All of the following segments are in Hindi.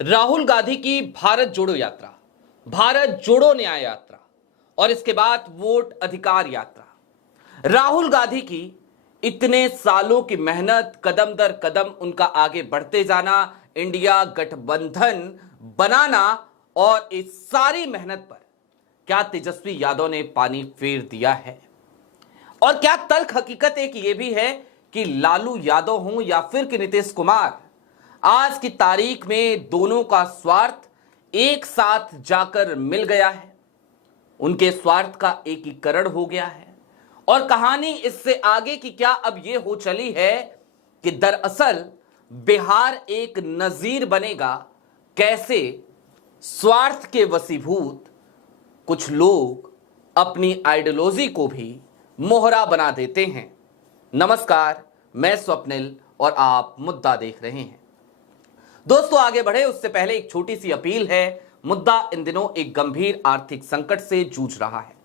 राहुल गांधी की भारत जोड़ो यात्रा, भारत जोड़ो न्याय यात्रा और इसके बाद वोट अधिकार यात्रा। राहुल गांधी की इतने सालों की मेहनत, कदम दर कदम उनका आगे बढ़ते जाना, इंडिया गठबंधन बनाना और इस सारी मेहनत पर क्या तेजस्वी यादव ने पानी फेर दिया है? और क्या तल्ख हकीकत एक यह भी है कि लालू यादव हों या फिर कि नीतीश कुमार, आज की तारीख में दोनों का स्वार्थ एक साथ जाकर मिल गया है, उनके स्वार्थ का एकीकरण हो गया है। और कहानी इससे आगे की क्या अब यह हो चली है कि दरअसल बिहार एक नजीर बनेगा, कैसे स्वार्थ के वशीभूत कुछ लोग अपनी आइडियोलॉजी को भी मोहरा बना देते हैं। नमस्कार, मैं स्वप्निल और आप मुद्दा देख रहे हैं। दोस्तों, आगे बढ़े उससे पहले एक छोटी सी अपील है। मुद्दा इन दिनों एक गंभीर आर्थिक संकट से जूझ रहा है।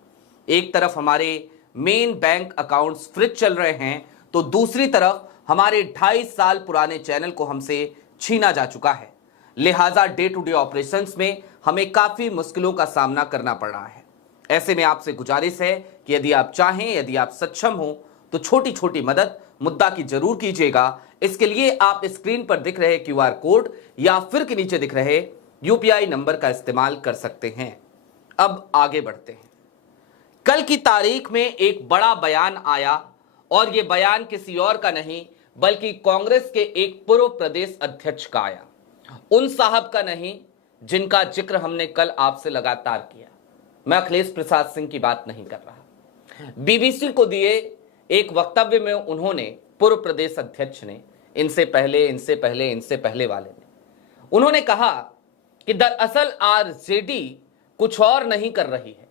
एक तरफ हमारे मेन बैंक अकाउंट्स फ्रीज चल रहे हैं, तो दूसरी तरफ हमारे 2.5 साल पुराने चैनल को हमसे छीना जा चुका है। लिहाजा डे टू डे ऑपरेशंस में हमें काफी मुश्किलों का सामना करना पड़ रहा है। ऐसे में आपसे गुजारिश है कि यदि आप चाहें, यदि आप सक्षम हो, तो छोटी छोटी मदद मुद्दा की जरूर कीजिएगा। इसके लिए आप स्क्रीन पर दिख रहे क्यूआर कोड या फिर के नीचे दिख रहे यूपीआई नंबर का इस्तेमाल कर सकते हैं। अब आगे बढ़ते हैं। कल की तारीख में एक बड़ा बयान आया और यह बयान किसी और का नहीं बल्कि कांग्रेस के एक पूर्व प्रदेश अध्यक्ष का आया। उन साहब का नहीं जिनका जिक्र हमने कल आपसे लगातार किया। मैं अखिलेश प्रसाद सिंह की बात नहीं कर रहा। बीबीसी को दिए एक वक्तव्य में उन्होंने, पूर्व प्रदेश अध्यक्ष ने, इनसे पहले वाले ने, उन्होंने कहा कि दरअसल आरजेडी कुछ और नहीं कर रही है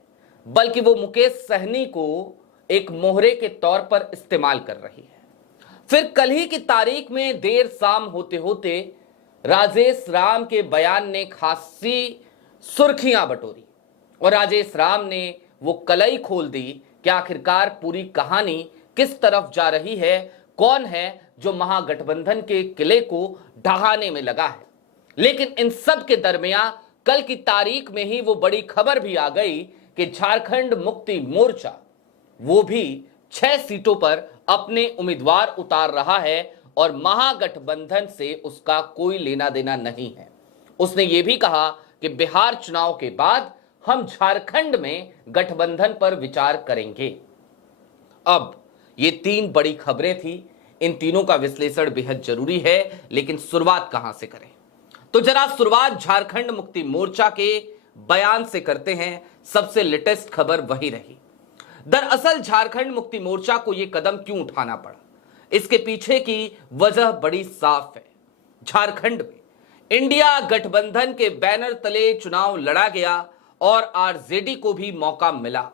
बल्कि वो मुकेश सहनी को एक मोहरे के तौर पर इस्तेमाल कर रही है। फिर कल ही की तारीख में देर शाम होते होते राजेश राम के बयान ने खासी सुर्खियां बटोरी और राजेश राम ने वो कलई खोल दी कि आखिरकार पूरी कहानी किस तरफ जा रही है, कौन है जो महागठबंधन के किले को ढहाने में लगा है। लेकिन इन सब के दरमियान कल की तारीख में ही वो बड़ी खबर भी आ गई कि झारखंड मुक्ति मोर्चा वो भी 6 सीटों पर अपने उम्मीदवार उतार रहा है और महागठबंधन से उसका कोई लेना देना नहीं है। उसने ये भी कहा कि बिहार चुनाव के बाद हम झारखंड में गठबंधन पर विचार करेंगे। अब ये 3 बड़ी खबरें थी, इन तीनों का विश्लेषण बेहद जरूरी है, लेकिन शुरुआत कहां से करें? तो जरा शुरुआत झारखंड मुक्ति मोर्चा के बयान से करते हैं। सबसे लेटेस्ट खबर वही रही। दरअसल झारखंड मुक्ति मोर्चा को यह कदम क्यों उठाना पड़ा, इसके पीछे की वजह बड़ी साफ है। झारखंड में इंडिया गठबंधन के बैनर तले चुनाव लड़ा गया और आरजेडी को भी मौका मिला।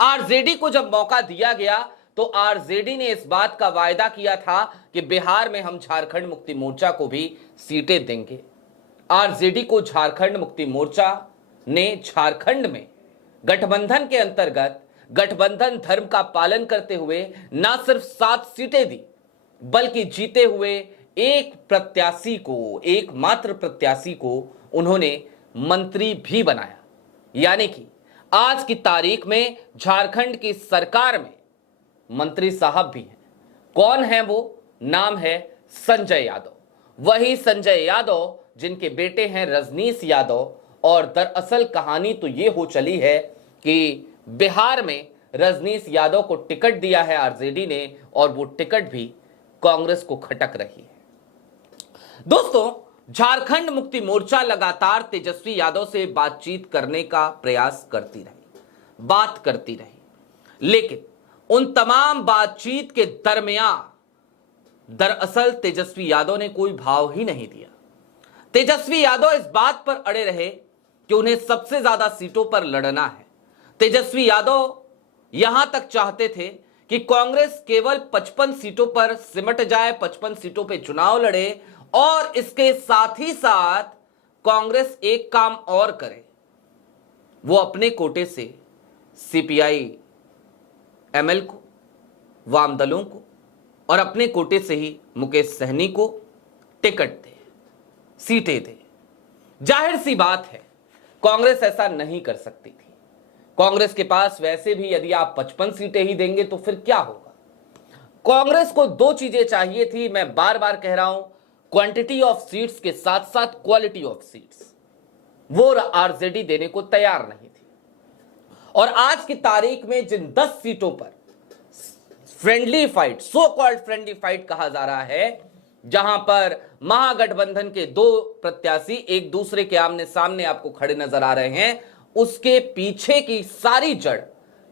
आरजेडी को जब मौका दिया गया तो आरजेडी ने इस बात का वायदा किया था कि बिहार में हम झारखंड मुक्ति मोर्चा को भी सीटें देंगे। आरजेडी को झारखंड मुक्ति मोर्चा ने झारखंड में गठबंधन के अंतर्गत गठबंधन धर्म का पालन करते हुए न सिर्फ 7 सीटें दी बल्कि जीते हुए एकमात्र प्रत्याशी को उन्होंने मंत्री भी बनाया। यानी कि आज की तारीख में झारखंड की सरकार में मंत्री साहब भी हैं। कौन है वो? नाम है संजय यादव। वही संजय यादव जिनके बेटे हैं रजनीश यादव। और दरअसल कहानी तो ये हो चली है कि बिहार में रजनीश यादव को टिकट दिया है आरजेडी ने और वो टिकट भी कांग्रेस को खटक रही है। दोस्तों, झारखंड मुक्ति मोर्चा लगातार तेजस्वी यादव से बातचीत करने का प्रयास करती रही, लेकिन उन तमाम बातचीत के दरमियान दरअसल तेजस्वी यादव ने कोई भाव ही नहीं दिया। तेजस्वी यादव इस बात पर अड़े रहे कि उन्हें सबसे ज्यादा सीटों पर लड़ना है। तेजस्वी यादव यहां तक चाहते थे कि कांग्रेस केवल 55 सीटों पर सिमट जाए, 55 सीटों पर चुनाव लड़े और इसके साथ ही साथ कांग्रेस एक काम और करे, वो अपने कोटे से सीपीआई एमएल को, वाम दलों को और अपने कोटे से ही मुकेश सहनी को टिकट दे, सीटें दे। जाहिर सी बात है कांग्रेस ऐसा नहीं कर सकती थी। कांग्रेस के पास वैसे भी यदि आप 55 सीटें ही देंगे तो फिर क्या होगा। कांग्रेस को दो चीजें चाहिए थी, मैं बार बार कह रहा हूं, क्वांटिटी ऑफ सीट्स के साथ साथ क्वालिटी ऑफ सीट्स। वो आरजेडी देने को तैयार नहीं थी। और आज की तारीख में जिन 10 सीटों पर friendly fight, so called friendly fight कहा जा रहा है, जहां पर महागठबंधन के दो प्रत्याशी एक दूसरे के आमने सामने आपको खड़े नजर आ रहे हैं, उसके पीछे की सारी जड़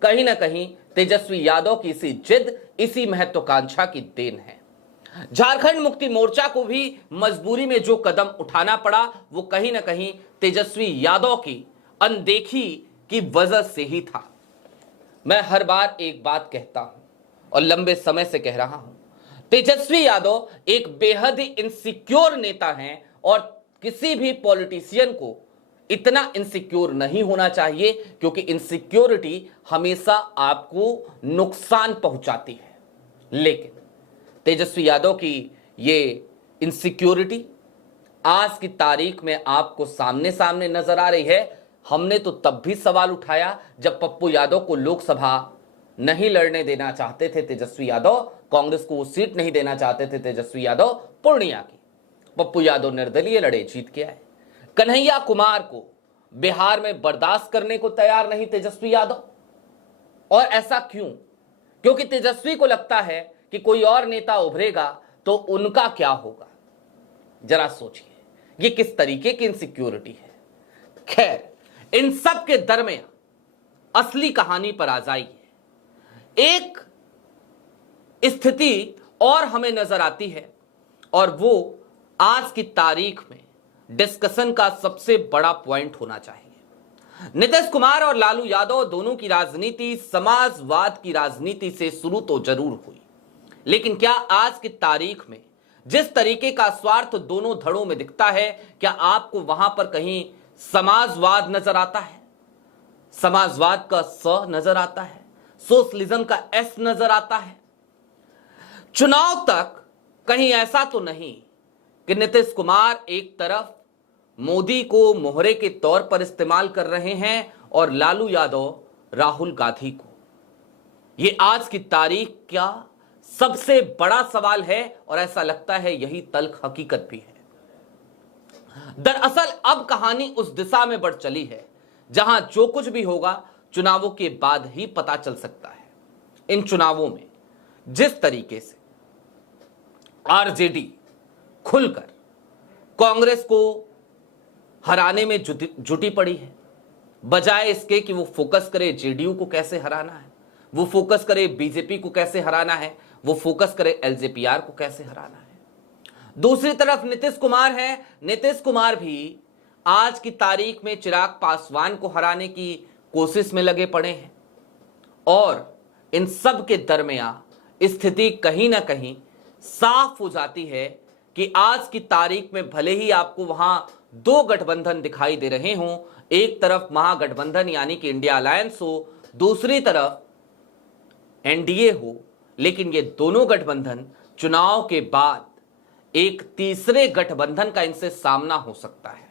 कहीं ना कहीं तेजस्वी यादव की इसी जिद, इसी महत्वाकांक्षा की देन है। झारखंड मुक्ति मोर्चा को भी मजबूरी में जो कदम उठाना पड़ा वो कहीं ना कहीं तेजस्वी यादव की अनदेखी की वजह से ही था। मैं हर बार एक बात कहता हूं और लंबे समय से कह रहा हूं, तेजस्वी यादव एक बेहद ही इनसिक्योर नेता हैं और किसी भी पॉलिटिशियन को इतना इनसिक्योर नहीं होना चाहिए, क्योंकि इनसिक्योरिटी हमेशा आपको नुकसान पहुंचाती है। लेकिन तेजस्वी यादव की ये इनसिक्योरिटी आज की तारीख में आपको सामने सामने नजर आ रही है। हमने तो तब भी सवाल उठाया जब पप्पू यादव को लोकसभा नहीं लड़ने देना चाहते थे तेजस्वी यादव, कांग्रेस को वो सीट नहीं देना चाहते थे तेजस्वी यादव पूर्णिया की। पप्पू यादव निर्दलीय लड़े, जीत के आए। कन्हैया कुमार को बिहार में बर्दाश्त करने को तैयार नहीं तेजस्वी यादव। और ऐसा क्यों? क्योंकि तेजस्वी को लगता है कि कोई और नेता उभरेगा तो उनका क्या होगा। जरा सोचिए ये किस तरीके की इनसिक्योरिटी है। खैर, इन सब के दरमियान असली कहानी पर आ जाइए। एक स्थिति और हमें नजर आती है और वो आज की तारीख में डिस्कशन का सबसे बड़ा पॉइंट होना चाहिए। नीतीश कुमार और लालू यादव दोनों की राजनीति समाजवाद की राजनीति से शुरू तो जरूर हुई, लेकिन क्या आज की तारीख में जिस तरीके का स्वार्थ दोनों धड़ों में दिखता है, क्या आपको वहां पर कहीं समाजवाद नजर आता है? समाजवाद का स नजर आता है, सोशलिज्म का एस नजर आता है। चुनाव तक कहीं ऐसा तो नहीं कि नीतीश कुमार एक तरफ मोदी को मोहरे के तौर पर इस्तेमाल कर रहे हैं और लालू यादव राहुल गांधी को। यह आज की तारीख का सबसे बड़ा सवाल है और ऐसा लगता है यही तल्ख हकीकत भी है। दरअसल अब कहानी उस दिशा में बढ़ चली है जहां जो कुछ भी होगा चुनावों के बाद ही पता चल सकता है। इन चुनावों में जिस तरीके से आरजेडी खुलकर कांग्रेस को हराने में जुटी पड़ी है, बजाय इसके कि वो फोकस करे जेडीयू को कैसे हराना है, वो फोकस करे बीजेपी को कैसे हराना है, वो फोकस करे एलजेपीआर को कैसे हराना है। दूसरी तरफ नीतीश कुमार है। नीतीश कुमार भी आज की तारीख में चिराग पासवान को हराने की कोशिश में लगे पड़े हैं और इन सब के दरमियान स्थिति कहीं ना कहीं साफ हो जाती है कि आज की तारीख में भले ही आपको वहां दो गठबंधन दिखाई दे रहे हों, एक तरफ महागठबंधन यानी कि इंडिया अलायंस हो, दूसरी तरफ एनडीए हो, लेकिन ये दोनों गठबंधन चुनाव के बाद एक तीसरे गठबंधन का इनसे सामना हो सकता है।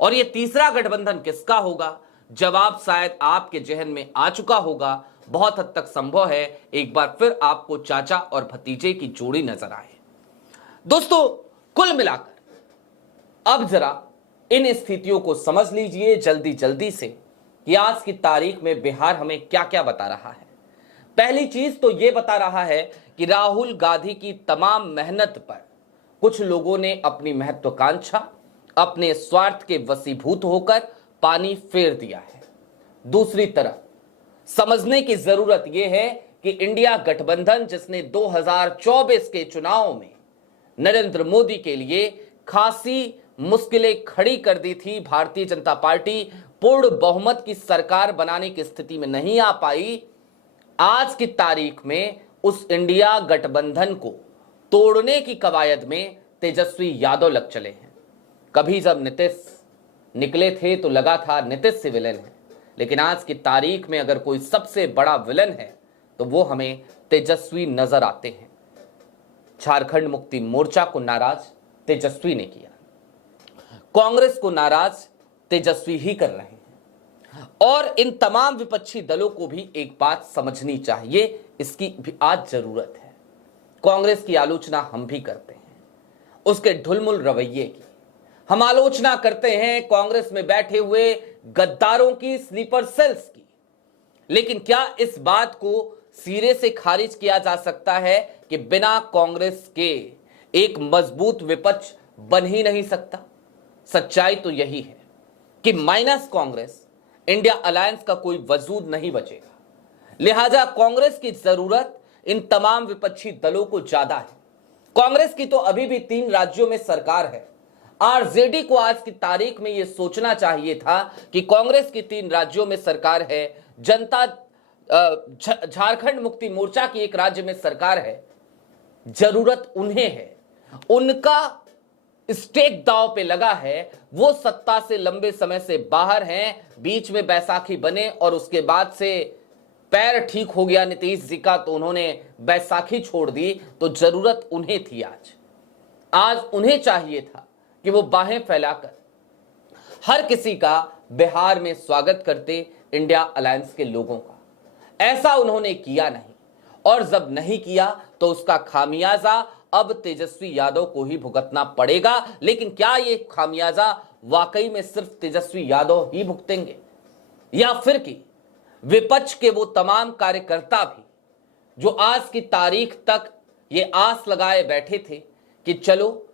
और ये तीसरा गठबंधन किसका होगा, जवाब शायद आपके जहन में आ चुका होगा। बहुत हद तक संभव है एक बार फिर आपको चाचा और भतीजे की जोड़ी नजर आए। दोस्तों, कुल मिलाकर अब जरा इन स्थितियों को समझ लीजिए जल्दी जल्दी से कि आज की तारीख में बिहार हमें क्या क्या बता रहा है। पहली चीज तो यह बता रहा है कि राहुल गांधी की तमाम मेहनत पर कुछ लोगों ने अपनी महत्वाकांक्षा, अपने स्वार्थ के वशीभूत होकर पानी फेर दिया है। दूसरी तरफ समझने की जरूरत यह है कि इंडिया गठबंधन जिसने 2024 के चुनाव में नरेंद्र मोदी के लिए खासी मुश्किलें खड़ी कर दी थी, भारतीय जनता पार्टी पूर्ण बहुमत की सरकार बनाने की स्थिति में नहीं आ पाई। आज की तारीख में उस इंडिया गठबंधन को तोड़ने की कवायद में तेजस्वी यादव लग चले हैं। कभी जब नीतीश निकले थे तो लगा था नीतीश से विलन है, लेकिन आज की तारीख में अगर कोई सबसे बड़ा विलन है तो वो हमें तेजस्वी नजर आते हैं। झारखंड मुक्ति मोर्चा को नाराज तेजस्वी ने किया, कांग्रेस को नाराज तेजस्वी ही कर रहे हैं। और इन तमाम विपक्षी दलों को भी एक बात समझनी चाहिए, इसकी भी आज जरूरत है। कांग्रेस की आलोचना हम भी करते हैं, उसके ढुलमुल रवैये की। हम आलोचना करते हैं कांग्रेस में बैठे हुए गद्दारों की, स्लीपर सेल्स की। लेकिन क्या इस बात को सिरे से खारिज किया जा सकता है कि बिना कांग्रेस के एक मजबूत विपक्ष बन ही नहीं सकता? सच्चाई तो यही है कि माइनस कांग्रेस इंडिया अलायंस का कोई वजूद नहीं बचेगा। लिहाजा कांग्रेस की जरूरत इन तमाम विपक्षी दलों को ज्यादा है। कांग्रेस की तो अभी भी 3 राज्यों में सरकार है। आरजेडी को आज की तारीख में यह सोचना चाहिए था कि कांग्रेस की 3 राज्यों में सरकार है, जनता झारखंड मुक्ति मोर्चा की एक राज्य में सरकार है। जरूरत उन्हें है, उनका स्टेक दांव पे लगा है। वो सत्ता से लंबे समय से बाहर हैं, बीच में बैसाखी बने और उसके बाद से पैर ठीक हो गया नीतीश जी का, तो उन्होंने बैसाखी छोड़ दी। तो जरूरत उन्हें थी, आज उन्हें चाहिए था कि वो बाहें फैलाकर हर किसी का बिहार में स्वागत करते, इंडिया अलायंस के लोगों का। ऐसा उन्होंने किया नहीं, और जब नहीं किया तो उसका खामियाजा अब तेजस्वी यादव को ही भुगतना पड़ेगा। लेकिन क्या ये खामियाजा वाकई में सिर्फ तेजस्वी यादव ही भुगतेंगे, या फिर कि विपक्ष के वो तमाम कार्यकर्ता भी जो आज की तारीख तक ये आस लगाए बैठे थे कि चलो,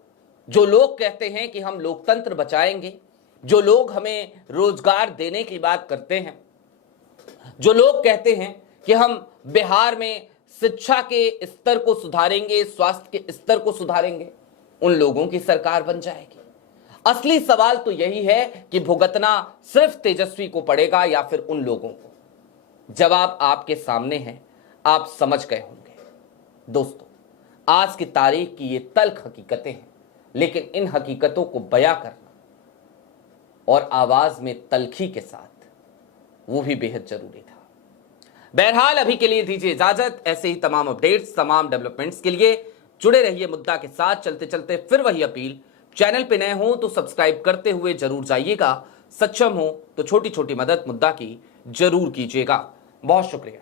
जो लोग कहते हैं कि हम लोकतंत्र बचाएंगे, जो लोग हमें रोजगार देने की बात करते हैं, जो लोग कहते हैं कि हम बिहार में शिक्षा के स्तर को सुधारेंगे, स्वास्थ्य के स्तर को सुधारेंगे, उन लोगों की सरकार बन जाएगी। असली सवाल तो यही है कि भुगतना सिर्फ तेजस्वी को पड़ेगा या फिर उन लोगों को। जवाब आपके सामने है, आप समझ गए होंगे। दोस्तों, आज की तारीख की ये तल्ख हकीकतें हैं, लेकिन इन हकीकतों को बयां करना और आवाज में तल्खी के साथ, वो भी बेहद जरूरी था। बहरहाल अभी के लिए दीजिए इजाजत। ऐसे ही तमाम अपडेट्स, तमाम डेवलपमेंट्स के लिए जुड़े रहिए मुद्दा के साथ। चलते चलते फिर वही अपील, चैनल पे नए हो तो सब्सक्राइब करते हुए जरूर जाइएगा। सक्षम हो तो छोटी छोटी मदद मुद्दा की जरूर कीजिएगा। बहुत शुक्रिया।